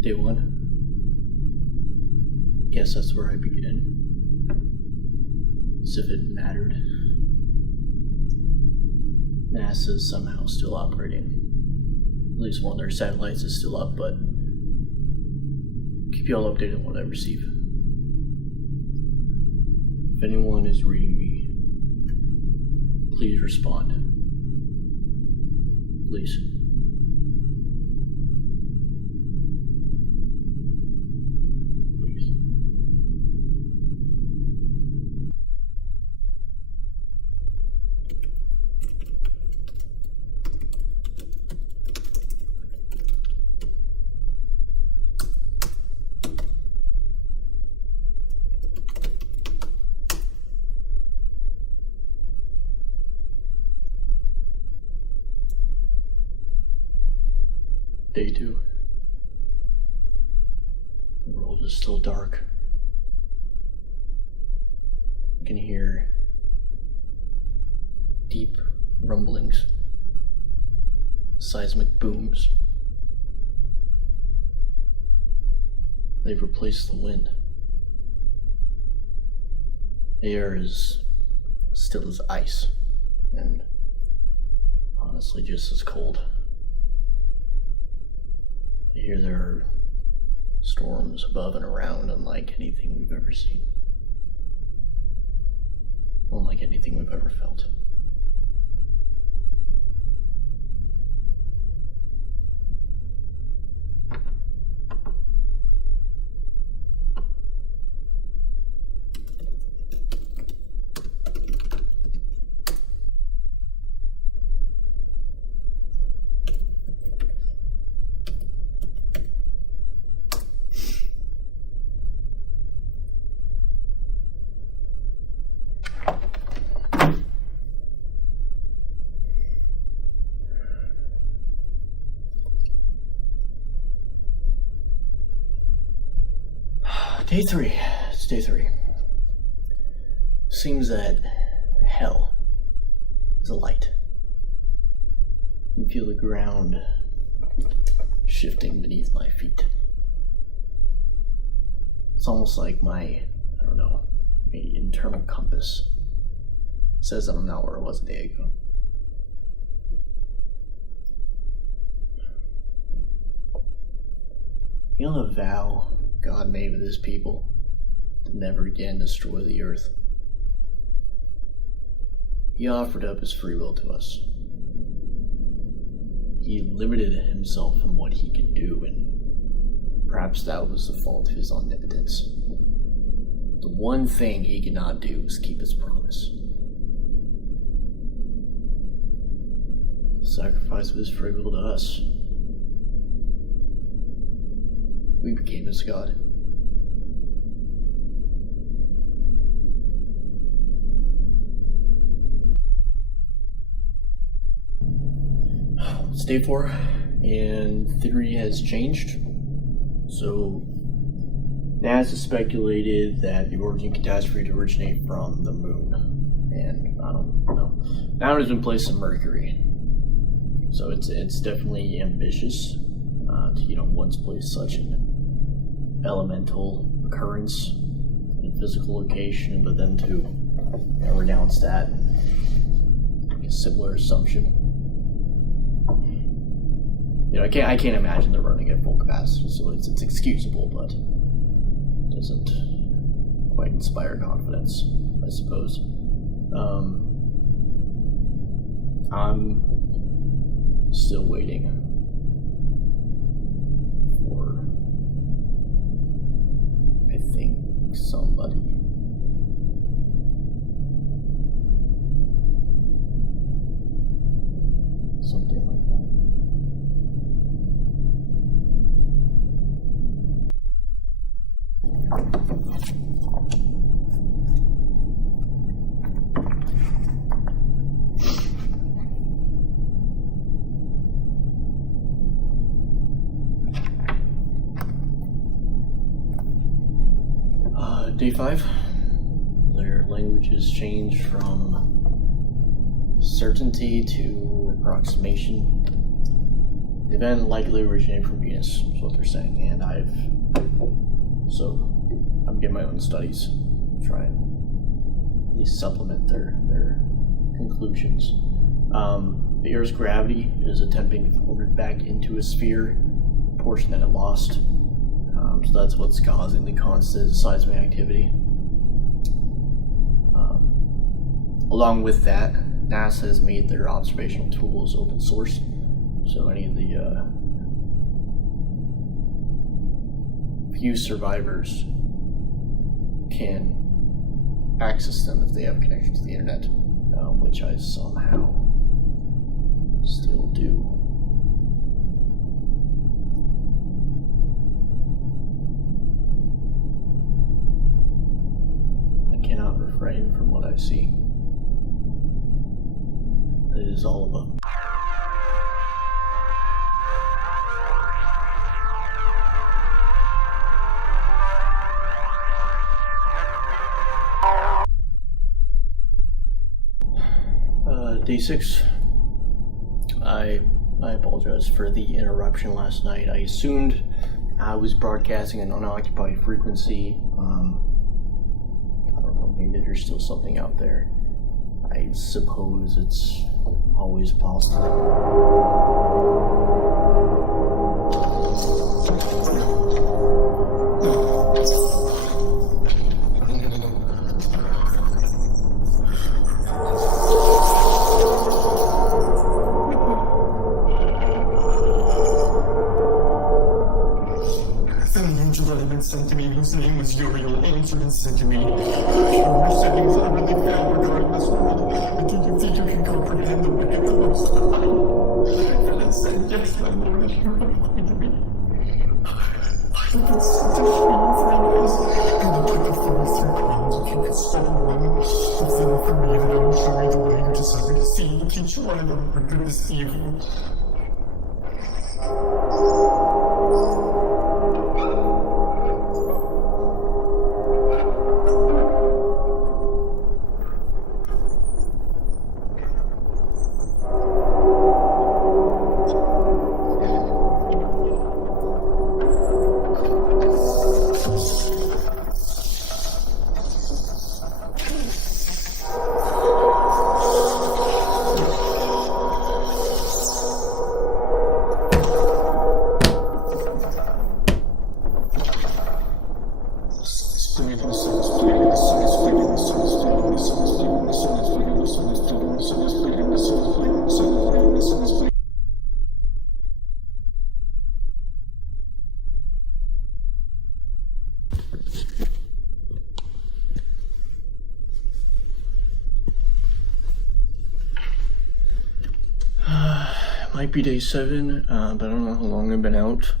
Day 1. Guess that's where I begin. As if it mattered. NASA is somehow still operating. At least one of their satellites is still up, but I'll keep you all updated on what I receive. If anyone is reading me, please respond. Please. Day 2. The world is still dark. You can hear deep rumblings, seismic booms. They've replaced the wind. The air is still as ice, and honestly just as cold. I hear there are storms above and around, unlike anything we've ever seen. Unlike anything we've ever felt. Day 3. It's day 3. Seems that hell is alight. You can feel the ground shifting beneath my feet. It's almost like my internal compass says that I'm not where I was a day ago. You know the vow God made with his people to never again destroy the earth? He offered up his free will to us. He limited himself in what he could do, and perhaps that was the fault of his omnipotence. The one thing he could not do was keep his promise. The sacrifice of his free will to us. We became his God. It's day 4, and theory has changed. So, NASA speculated that the origin catastrophe to originate from the moon. And I don't know. Now it has been placed in Mercury. So it's definitely ambitious to once place such an elemental occurrence in a physical location, but then to renounce that and make a similar assumption. I can't imagine they're running at full capacity, so it's excusable, but it doesn't quite inspire confidence, I suppose. I'm still waiting for, I think, somebody. Something like that. Day 5, their languages changed from certainty to approximation. The event likely originated from Venus, is what they're saying, and I'm getting my own studies to try and at least supplement their conclusions. The Earth's gravity is attempting to form it back into a sphere, the portion that it lost. So that's what's causing the constant seismic activity. Along with that, NASA has made their observational tools open source, so any of the few survivors can access them if they have a connection to the internet, which I somehow still do. I cannot refrain from what I see. It is all above me. Day 6. I apologize for the interruption last night. I assumed I was broadcasting an unoccupied frequency. I don't know, maybe there's still something out there. I suppose it's always possible. Sent to me, whose name was Uriel, answered and said to me, your settings are really bad regardless, world, but do you think you can comprehend the way of the Most High? I fell and said, yes, my Lord, and you replied to me. I have been sent to show you 3 days, and to get the 33 pounds if you could stop one, but then for me that I will show you the way you desire to see, and teach you one another for goodness evil. Might be day 7, but I don't know how long I've been out.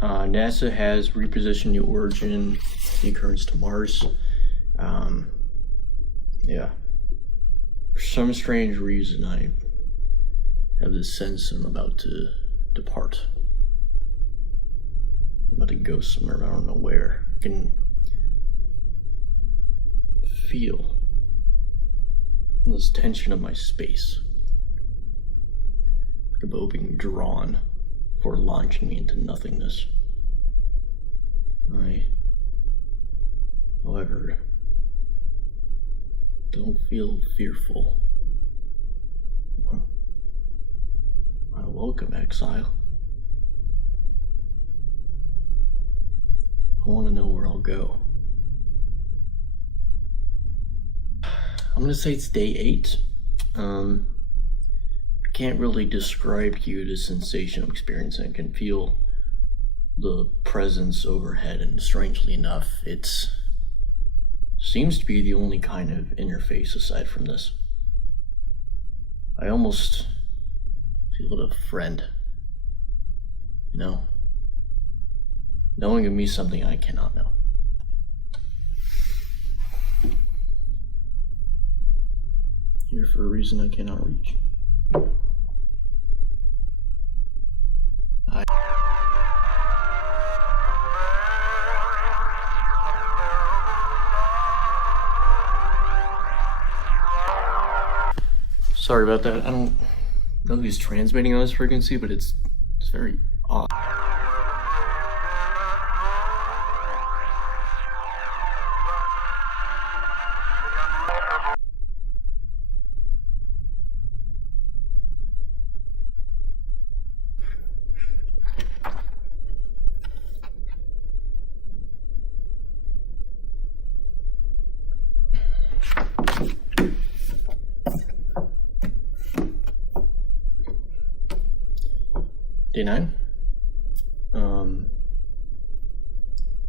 NASA has repositioned the origin, the occurrence to Mars. Yeah. For some strange reason, I have this sense I'm about to depart. I'm about to go somewhere, but I don't know where. I can feel this tension of my space. A bow being drawn for launching me into nothingness. I, however, don't feel fearful. I welcome exile. I want to know where I'll go. I'm gonna say it's day 8. Can't really describe to you the sensation I'm experiencing. I can feel the presence overhead, and strangely enough, it seems to be the only kind of interface aside from this. I almost feel it a friend, you know, knowing of me something I cannot know. Here for a reason I cannot reach. Sorry about that. I don't know who's transmitting on this frequency, but it's very odd. Day 9.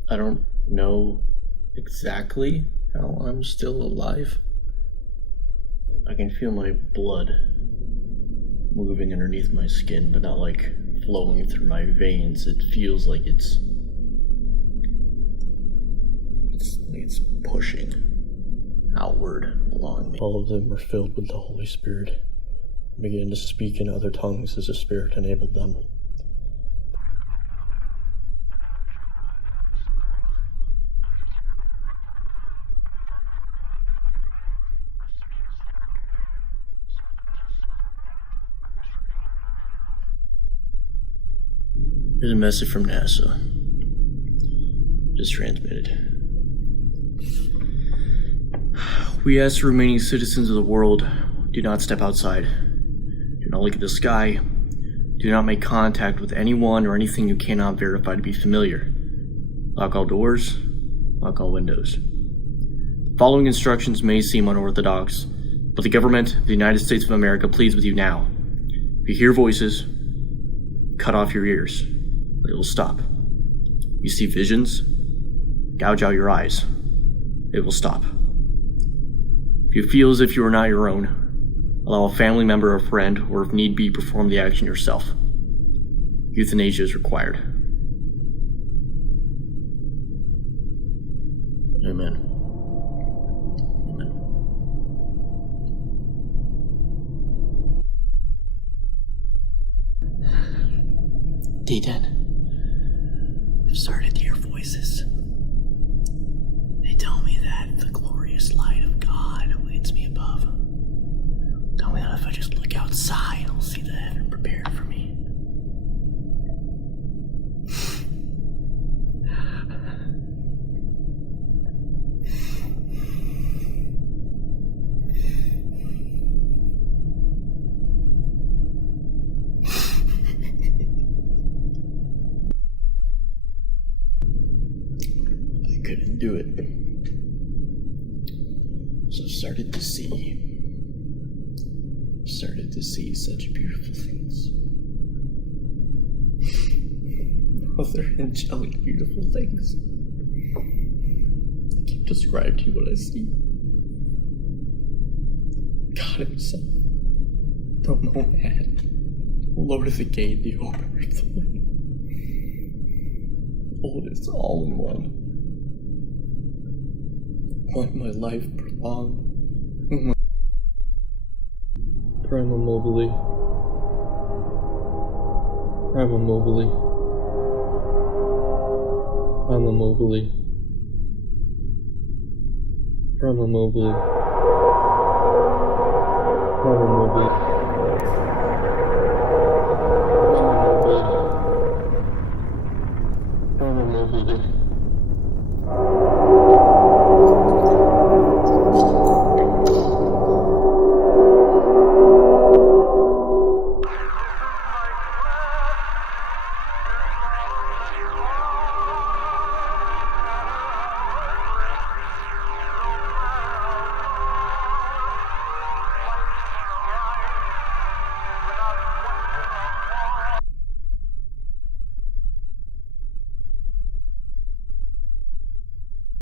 I don't know exactly how I'm still alive. I can feel my blood moving underneath my skin, but not like flowing through my veins. It feels like it's pushing outward along me. All of them were filled with the Holy Spirit and began to speak in other tongues as the Spirit enabled them. Here's a message from NASA. Just transmitted. We ask the remaining citizens of the world, do not step outside. Do not look at the sky. Do not make contact with anyone or anything you cannot verify to be familiar. Lock all doors. Lock all windows. The following instructions may seem unorthodox, but the government of the United States of America pleads with you now. If you hear voices, cut off your ears. It will stop. You see visions, gouge out your eyes. It will stop. If you feel as if you are not your own, allow a family member or friend, or if need be, perform the action yourself. Euthanasia is required. Amen. Amen. Day 10. I've started to hear voices. They tell me that the glorious light of God awaits me above. Tell me that if I just look outside, I'll see the heaven prepared for me. Couldn't do it. So started to see such beautiful things. Other angelic beautiful things. I can't describe to you what I see. God himself, the Nomad, Lord of the Gate, the Opener of the Way. Oldest all in one. Want my life prolonged. Prima mobile. Prima mobile. Prima mobile. Prima mobile. Prima mobile.